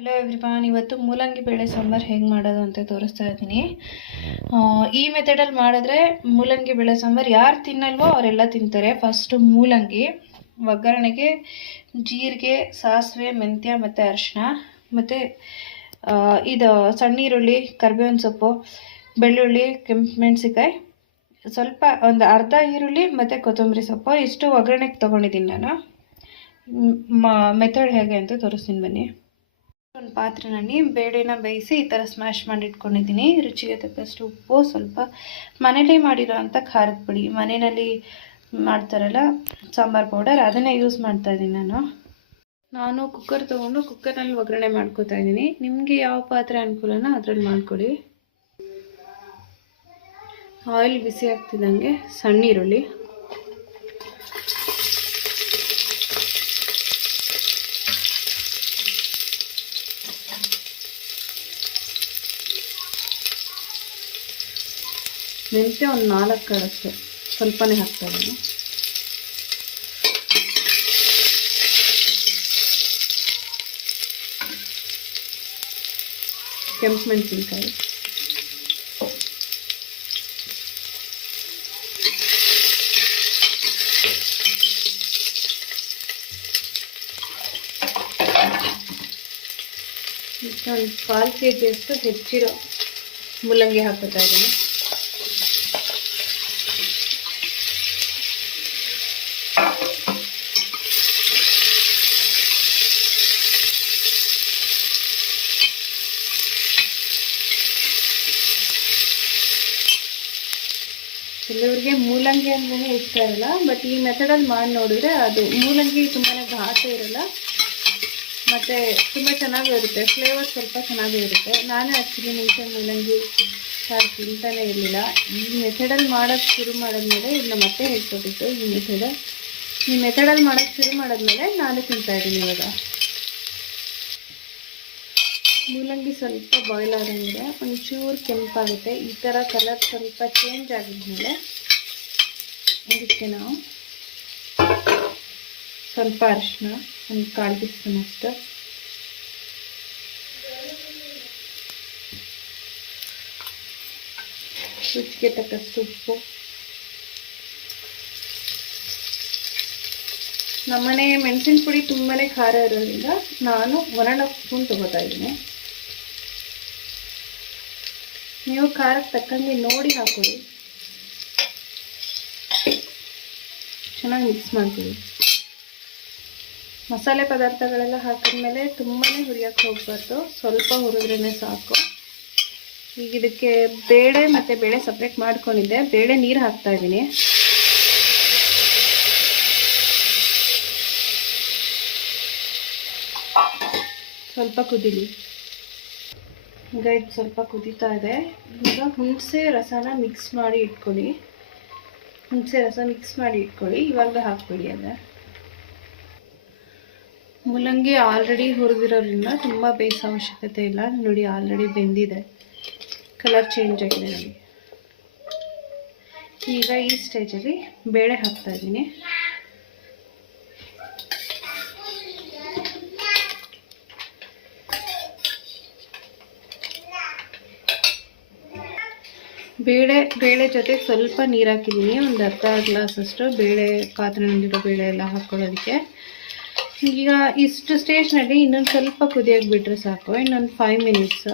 Hello everyone, ಇವತ್ತು ಮೂಲಂಗಿ ಬೇಳೆ ಸಾಂಬಾರು ಹೇಗೆ ಮಾಡೋದು ಅಂತ ತೋರಿಸ್ತಾ ಇದ್ದೀನಿ. ಈ ಮೆಥಡಲ್ಲಿ ಮಾಡಿದ್ರೆ ಮೂಲಂಗಿ ಬೇಳೆ ಸಾಂಬಾರು ಯಾರು ತಿನ್ನಲ್ವೋ ಅವರೆಲ್ಲ ತಿಂತಾರೆ. ಫಸ್ಟು ಮೂಲಂಗಿ ಒಗ್ಗರಣೆಗೆ ಜೀರಿಗೆ, ಸಾಸಿವೆ, ಮೆಂತ್ಯ ಮತ್ತು ಅರಿಶಿನ ಮತ್ತು ಇದು ಸಣ್ಣ ಈರುಳ್ಳಿ, ಕರಿಬೇವಿನ ಸೊಪ್ಪು, ಬೆಳ್ಳುಳ್ಳಿ, ಕೆಂಪು ಮೆಣಸಿಕಾಯಿ, ಸ್ವಲ್ಪ ಒಂದು ಅರ್ಧ ಈರುಳ್ಳಿ ಮತ್ತು ಕೊತ್ತಂಬರಿ ಸೊಪ್ಪು ಇಷ್ಟು ಒಗ್ಗರಣೆಗೆ ತೊಗೊಂಡಿದ್ದೀನಿ ನಾನು. ಮೆಥಡ್ ಹೇಗೆ ಅಂತ ತೋರಿಸ್ತೀನಿ ಬನ್ನಿ. ಒಂದು ಪಾತ್ರೆನಲ್ಲಿ ಬೇಳೆನ ಬೇಯಿಸಿ ಈ ಥರ ಸ್ಮ್ಯಾಶ್ ಮಾಡಿ ಇಟ್ಕೊಂಡಿದ್ದೀನಿ. ರುಚಿಗೆ ತಕ್ಕಷ್ಟು ಉಪ್ಪು, ಸ್ವಲ್ಪ ಮನೇಲಿ ಮಾಡಿರೋ ಅಂಥ ಖಾರದ ಪುಡಿ, ಮನೆಯಲ್ಲಿ ಮಾಡ್ತಾರಲ್ಲ ಸಾಂಬಾರು ಪೌಡರ್, ಅದನ್ನೇ ಯೂಸ್ ಮಾಡ್ತಾ ಇದ್ದೀನಿ ನಾನು ಕುಕ್ಕರ್ ತೊಗೊಂಡು ಕುಕ್ಕರ್ನಲ್ಲಿ ಒಗ್ಗರಣೆ ಮಾಡ್ಕೋತಾ ಇದ್ದೀನಿ. ನಿಮಗೆ ಯಾವ ಪಾತ್ರೆ ಅನುಕೂಲನೋ ಅದರಲ್ಲಿ ಮಾಡ್ಕೊಳ್ಳಿ. ಆಯಿಲ್ ಬಿಸಿ ಆಗ್ತಿದ್ದಂಗೆ ಸಣ್ಣ ಈರುಳ್ಳಿ, ಮೆಂತ್ಯ ಒಂದು 4 ಕಾಳಷ್ಟು, ಸ್ವಲ್ಪನೇ ಹಾಕ್ತಾ ಇದ್ದೀನಿ. ಕೆಂಪು ಮೆಣಸಿನ್ಕಾಯಿ, ಒಂದು 1/4 kg ಹೆಚ್ಚಿರೋ ಮೂಲಂಗಿ ಹಾಕೋತಾ ಇದ್ದೀನಿ. ಕೆಲವರಿಗೆ ಮೂಲಂಗಿ ಅಂದ್ರೆ ಇಷ್ಟ ಇರಲ್ಲ, ಬಟ್ ಈ ಮೆಥಡಲ್ಲಿ ಮಾಡಿ ನೋಡಿದ್ರೆ ಅದು ಮೂಲಂಗಿ ತುಂಬಾ ಘಾಟ ಇರಲ್ಲ ಮತ್ತು ತುಂಬ ಚೆನ್ನಾಗೂ ಇರುತ್ತೆ, ಫ್ಲೇವರ್ ಸ್ವಲ್ಪ ಚೆನ್ನಾಗೇ ಇರುತ್ತೆ. ನಾನೇ ಆ್ಯಕ್ಚುಲಿ ಮುಂಚೆ ಮೂಲಂಗಿ ಸಾರು ತಿಂತಾನೇ ಇರಲಿಲ್ಲ. ಈ ಮೆಥಡಲ್ಲಿ ಮಾಡೋಕ್ಕೆ ಶುರು ಮಾಡಿದ್ಮೇಲೆ ಇದನ್ನ ಮತ್ತೆ ಹೇಳ್ಕೊಟ್ಟಿತ್ತು. ಈ ಮೆಥಡಲ್ಲಿ ಮಾಡೋಕ್ಕೆ ಶುರು ಮಾಡಿದ್ಮೇಲೆ ನಾನು ತಿಂತಾಯಿದ್ದೀನಿ ಇವಾಗ. ಮೂಲಂಗಿ ಸ್ವಲ್ಪ ಬಾಯ್ಲ್ ಆದಂಗೆ ಒಂಚೂರು ಕೆಂಪಾಗುತ್ತೆ. ಈ ಥರ ಕಲರ್ ಸ್ವಲ್ಪ ಚೇಂಜ್ ಆಗಿದ್ಮೇಲೆ ಅದಕ್ಕೆ ನಾವು ಸ್ವಲ್ಪ ಅರಿಶಿನ, ಒಂದು 1/4 ಟೀ ಸ್ಪೂನ್ ಅಷ್ಟು, ರುಚಿಗೆ ತಕ್ಕಷ್ಟು ಉಪ್ಪು. ನಮ್ಮನೆ ಮೆಣಸಿನ ಪುಡಿ ತುಂಬಾ ಖಾರ ಇರೋದ್ರಿಂದ ನಾನು 1.5 ಸ್ಪೂನ್ ತೊಗೋತಾ ಇದ್ದೀನಿ. ನೀವು ಖಾರಕ್ಕೆ ತಕ್ಕಂಗೆ ನೋಡಿ ಹಾಕೊಳ್ಳಿ. ಚೆನ್ನಾಗಿ ಮಿಕ್ಸ್ ಮಾಡ್ಕೊಳ್ಳಿ. ಮಸಾಲೆ ಪದಾರ್ಥಗಳೆಲ್ಲ ಹಾಕಿದ್ಮೇಲೆ ತುಂಬಾ ಹುರಿಯೋಕ್ಕೆ ಹೋಗಬಾರ್ದು, ಸ್ವಲ್ಪ ಹುರಿದ್ರೇ ಸಾಕು. ಈಗ ಇದಕ್ಕೆ ಬೇಳೆ ಮತ್ತು ಬೇಳೆ ಸಪ್ರೇಟ್ ಮಾಡ್ಕೊಂಡಿದ್ದೆ. ಬೇಳೆ ನೀರು ಹಾಕ್ತಾ ಇದ್ದೀನಿ. ಸ್ವಲ್ಪ ಕುದೀಲಿ. ಈಗ ಇದು ಸ್ವಲ್ಪ ಕುದೀತಾ ಇದೆ. ಈಗ ಹುಣಸೆ ರಸನ ಮಿಕ್ಸ್ ಮಾಡಿ ಇಟ್ಕೊಳ್ಳಿ. ಇವಾಗ ಹಾಕ್ಬಿಡಿ. ಅದೇ ಮೂಲಂಗಿ ಆಲ್ರೆಡಿ ಹುರಿದಿರೋದ್ರಿಂದ ತುಂಬ ಬೇಯಿಸೋ ಅವಶ್ಯಕತೆ ಇಲ್ಲ. ನೋಡಿ, ಆಲ್ರೆಡಿ ಬೆಂದಿದೆ, ಕಲರ್ ಚೇಂಜ್ ಆಗಿದೆ ನೋಡಿ. ಈಗ ಈ ಸ್ಟೇಜಲ್ಲಿ ಬೇಳೆ ಹಾಕ್ತಾ ಇದ್ದೀನಿ. ಬೇಳೆ ಜೊತೆ ಸ್ವಲ್ಪ ನೀರು ಹಾಕಿದ್ದೀನಿ, ಒಂದು ಅರ್ಧ ಗ್ಲಾಸಷ್ಟು ಬೇಳೆ, ಪಾತ್ರೆಯಲ್ಲಿರೋ ಬೇಳೆ ಎಲ್ಲ ಹಾಕ್ಕೊಳ್ಳೋದಕ್ಕೆ. ಈಗ ಇಷ್ಟು ಸ್ಟೇಜ್ನಲ್ಲಿ ಇನ್ನೊಂದು ಸ್ವಲ್ಪ ಕುದಿಯೋಕೆ ಬಿಟ್ಟರೆ ಸಾಕು. ಇನ್ನೊಂದು 5 ಮಿನಿಟ್ಸ್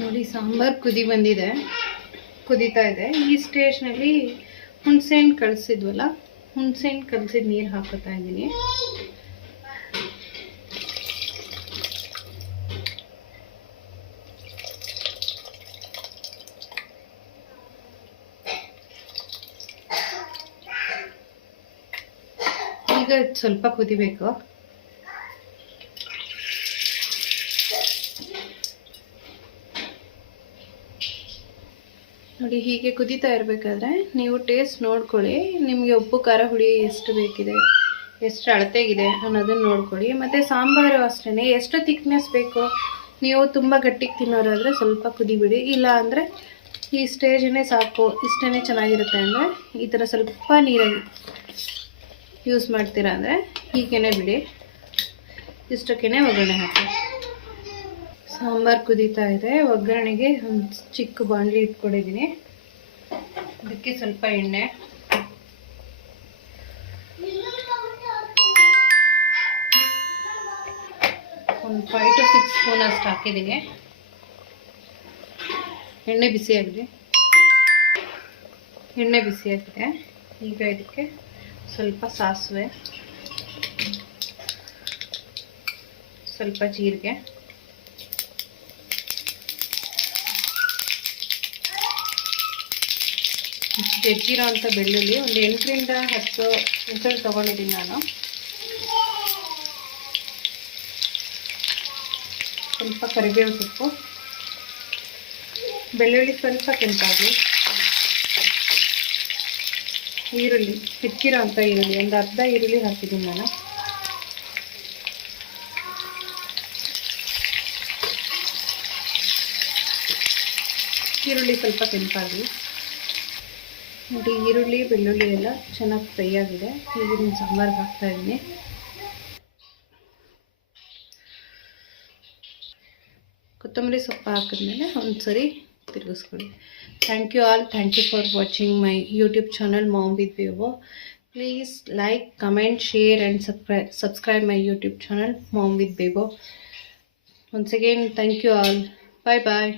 ನೋಡಿ. ಸಾಂಬಾರು ಕುದೀತಾ ಇದೆ. ಈ ಸ್ಟೇಜ್ನಲ್ಲಿ ಹುಣಸೆಹಣ್ಣು ಕಳಿಸಿದ್ವಲ್ಲ, ಹುಣಸೆಹಣ್ಣು ಕಲಸಿದ ನೀರು ಹಾಕೋತಾ ಇದ್ದೀನಿ. ಈಗ ಸ್ವಲ್ಪ ಕುದಿಬೇಕು. ನೋಡಿ, ಹೀಗೆ ಕುದೀತಾ ಇರಬೇಕಾದ್ರೆ ನೀವು ಟೇಸ್ಟ್ ನೋಡ್ಕೊಳ್ಳಿ. ನಿಮಗೆ ಉಪ್ಪು, ಖಾರ, ಹುಳಿ ಎಷ್ಟು ಬೇಕಿದೆ, ಎಷ್ಟು ಅಳತೆಗಿದೆ ಅನ್ನೋದನ್ನು ನೋಡ್ಕೊಳ್ಳಿ. ಮತ್ತು ಸಾಂಬಾರು ಅಷ್ಟೇ, ಎಷ್ಟು ಥಿಕ್ನೆಸ್ ಬೇಕೋ. ನೀವು ತುಂಬ ಗಟ್ಟಿಗೆ ತಿನ್ನೋರಾದರೆ ಸ್ವಲ್ಪ ಕುದಿಬಿಡಿ, ಇಲ್ಲ ಅಂದರೆ ಈ ಸ್ಟೇಜನ್ನೇ ಸಾಕು, ಇಷ್ಟೇ ಚೆನ್ನಾಗಿರುತ್ತೆ ಅಂದರೆ ಈ ಥರ ಸ್ವಲ್ಪ ನೀರಾಗಿ ಯೂಸ್ ಮಾಡ್ತೀರಾ ಅಂದರೆ ಹೀಗೇ ಬಿಡಿ. ಇಷ್ಟಕ್ಕೇ ಒಗ್ಗರಣೆ ಹಾಕಿ. ಸಾಂಬಾರು ಕುದೀತಾ ಇದೆ. ಒಗ್ಗರಣೆಗೆ ಒಂದು ಚಿಕ್ಕ ಬಾಣಲಿ ಇಟ್ಕೊಂಡಿದ್ದೀನಿ. ಅದಕ್ಕೆ ಸ್ವಲ್ಪ ಎಣ್ಣೆ, ಒಂದು 5 to 6 ಸ್ಪೂನ್ ಅಷ್ಟು ಹಾಕಿದ್ದೀನಿ. ಎಣ್ಣೆ ಬಿಸಿಯಾಗಿದೆ. ಈಗ ಇದಕ್ಕೆ ಸ್ವಲ್ಪ ಸಾಸಿವೆ, ಸ್ವಲ್ಪ ಜೀರಿಗೆ, ಜಜ್ಜಿರೋ ಅಂಥ ಬೆಳ್ಳುಳ್ಳಿ ಒಂದು 8 ರಿಂದ 10 ವಿಸಲ್ ತೊಗೊಂಡಿದ್ದೀನಿ ನಾನು. ಸ್ವಲ್ಪ ಕರಿಬೇವು ಸೊಪ್ಪು, ಬೆಳ್ಳುಳ್ಳಿ ಸ್ವಲ್ಪ ಕೆಂಪಾಗಲಿ. ಈರುಳ್ಳಿ, ಹೆಚ್ಚಿರೋ ಅಂಥ ಈರುಳ್ಳಿ ಒಂದು ಅರ್ಧ ಈರುಳ್ಳಿ ಹಾಕಿದ್ದೀನಿ ನಾನು. ಈರುಳ್ಳಿ ಸ್ವಲ್ಪ ಕೆಂಪಾಗಲಿ. ನೋಡಿ, ಈರುಳ್ಳಿ ಬೆಳ್ಳುಳ್ಳಿ ಎಲ್ಲ ಚೆನ್ನಾಗಿ ಫ್ರೈ ಆಗಿದೆ. ಈಗ ನಾನು ಸಾಂಬಾರಿಗೆ ಹಾಕ್ತಾಯಿದ್ದೀನಿ. ಕೊತ್ತಂಬರಿ ಸೊಪ್ಪು ಹಾಕಿದ್ಮೇಲೆ ಒಂದು ಸರಿ ತಿರುಗಿಸ್ಕೊಳ್ಳಿ. Thank you all. Thank you for watching my YouTube channel mom with Bebo. Please like, comment, share and subscribe my YouTube channel Mom with Bebo. Once again, thank you all. Bye bye.